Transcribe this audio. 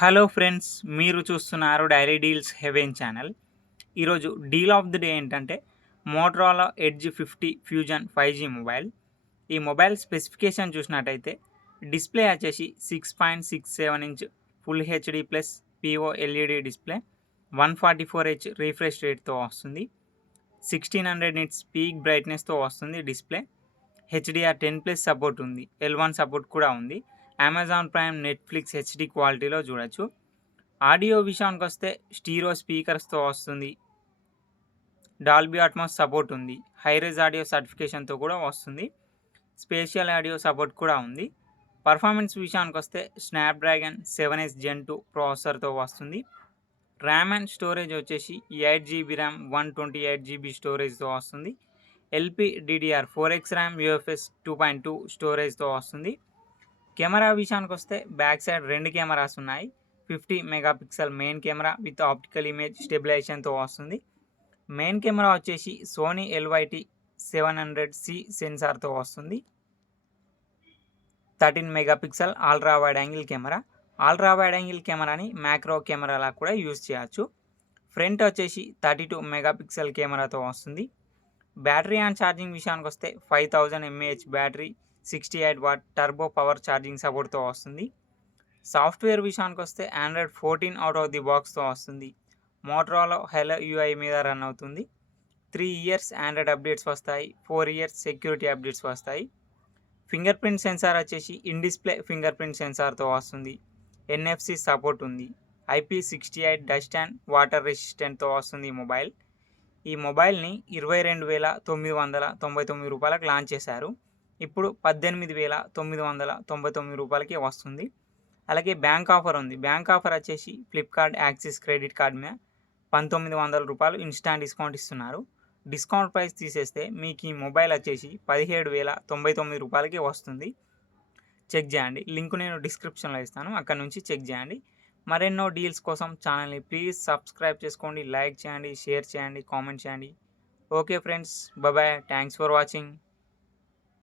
Hello friends, మీరు చూస్తున్నారు daily deals heaven channel. ఈరోజు డీల్ ఆఫ్ ది డే ఏంటంటే Motorola edge 50 fusion 5G mobile. ఈ మొబైల్ స్పెసిఫికేషన్ చూసినట్టయితే డిస్ప్లే వచ్చేసి 6.67 inch full HD plus P O LED display, 144Hz refresh రేట్తో వస్తుంది. 1600 నిట్స్ పీక్ బ్రైట్నెస్తో వస్తుంది డిస్ప్లే. HDR10+ సపోర్ట్ ఉంది, L1 సపోర్ట్ కూడా ఉంది. అమెజాన్ ప్రైమ్, నెట్ఫ్లిక్స్ హెచ్డి క్వాలిటీలో చూడొచ్చు. ఆడియో విషయానికి వస్తే స్టీరియో స్పీకర్స్తో వస్తుంది. డాల్బీ అట్మాస్ సపోర్ట్ ఉంది. హైరేజ్ ఆడియో సర్టిఫికేషన్తో కూడా వస్తుంది. స్పేషియల్ ఆడియో సపోర్ట్ కూడా ఉంది. పర్ఫార్మెన్స్ విషయానికి వస్తే స్నాప్డ్రాగన్ 7S Gen 2 ప్రాసెసర్తో వస్తుంది. ర్యామ్ అండ్ స్టోరేజ్ వచ్చేసి 8GB ర్యామ్, 128GB స్టోరేజ్తో వస్తుంది. LPDDR4X ర్యామ్, UFS 2.2 స్టోరేజ్తో వస్తుంది. కెమెరా విషయానికి వస్తే బ్యాక్ సైడ్ 2 కెమెరాస్ ఉన్నాయి. 50 megapixel main camera with optical image స్టెబిలైజేషన్తో వస్తుంది. మెయిన్ కెమెరా వచ్చేసి సోనీ LYT700C సెన్సార్తో వస్తుంది. 13 megapixel ultra wide angle camera. Ultra wide angle కెమెరాని మ్యాక్రో కెమెరాలా కూడా యూజ్ చేయొచ్చు. ఫ్రంట్ వచ్చేసి 32 మెగాపిక్సెల్ కెమెరాతో వస్తుంది. బ్యాటరీ అండ్ ఛార్జింగ్ విషయానికి వస్తే 5000 mAh battery, 68 what turbo power charging సపోర్ట్తో వస్తుంది. సాఫ్ట్వేర్ విషయానికి వస్తే ఆండ్రాయిడ్ 14 అవుట్ ఆఫ్ ది బాక్స్తో వస్తుంది. మోటరోలా హెలో UI మీద రన్ అవుతుంది. 3 ఇయర్స్ ఆండ్రాయిడ్ అప్డేట్స్ వస్తాయి, 4 ఇయర్స్ సెక్యూరిటీ అప్డేట్స్ వస్తాయి. ఫింగర్ ప్రింట్ సెన్సార్ వచ్చేసి ఇన్ డిస్ప్లే ఫింగర్ ప్రింట్ సెన్సార్తో వస్తుంది. NFC సపోర్ట్ ఉంది. IP68 డస్ట్ అండ్ వాటర్ రెసిస్టెంట్తో వస్తుంది ఈ మొబైల్. ఈ మొబైల్ని 22,999 రూపాయలకు లాంచ్ చేశారు. ఇప్పుడు 18,999 రూపాయలకి వస్తుంది. అలాగే బ్యాంక్ ఆఫర్ ఉంది. బ్యాంక్ ఆఫర్ వచ్చేసి ఫ్లిప్కార్ట్ యాక్సిస్ క్రెడిట్ కార్డ్ మీద 1900 రూపాయలు ఇన్స్టాంట్ డిస్కౌంట్ ఇస్తున్నారు. డిస్కౌంట్ ప్రైస్ తీసేస్తే మీకు ఈ మొబైల్ వచ్చేసి 17,099 రూపాయలకి వస్తుంది. చెక్ చేయండి, లింక్ నేను డిస్క్రిప్షన్లో ఇస్తాను, అక్కడ నుంచి చెక్ చేయండి. మరెన్నో డీల్స్ కోసం ఛానల్ని ప్లీజ్ సబ్స్క్రైబ్ చేసుకోండి, లైక్ చేయండి, షేర్ చేయండి, కామెంట్ చేయండి. Okay friends, bye, thanks for watching.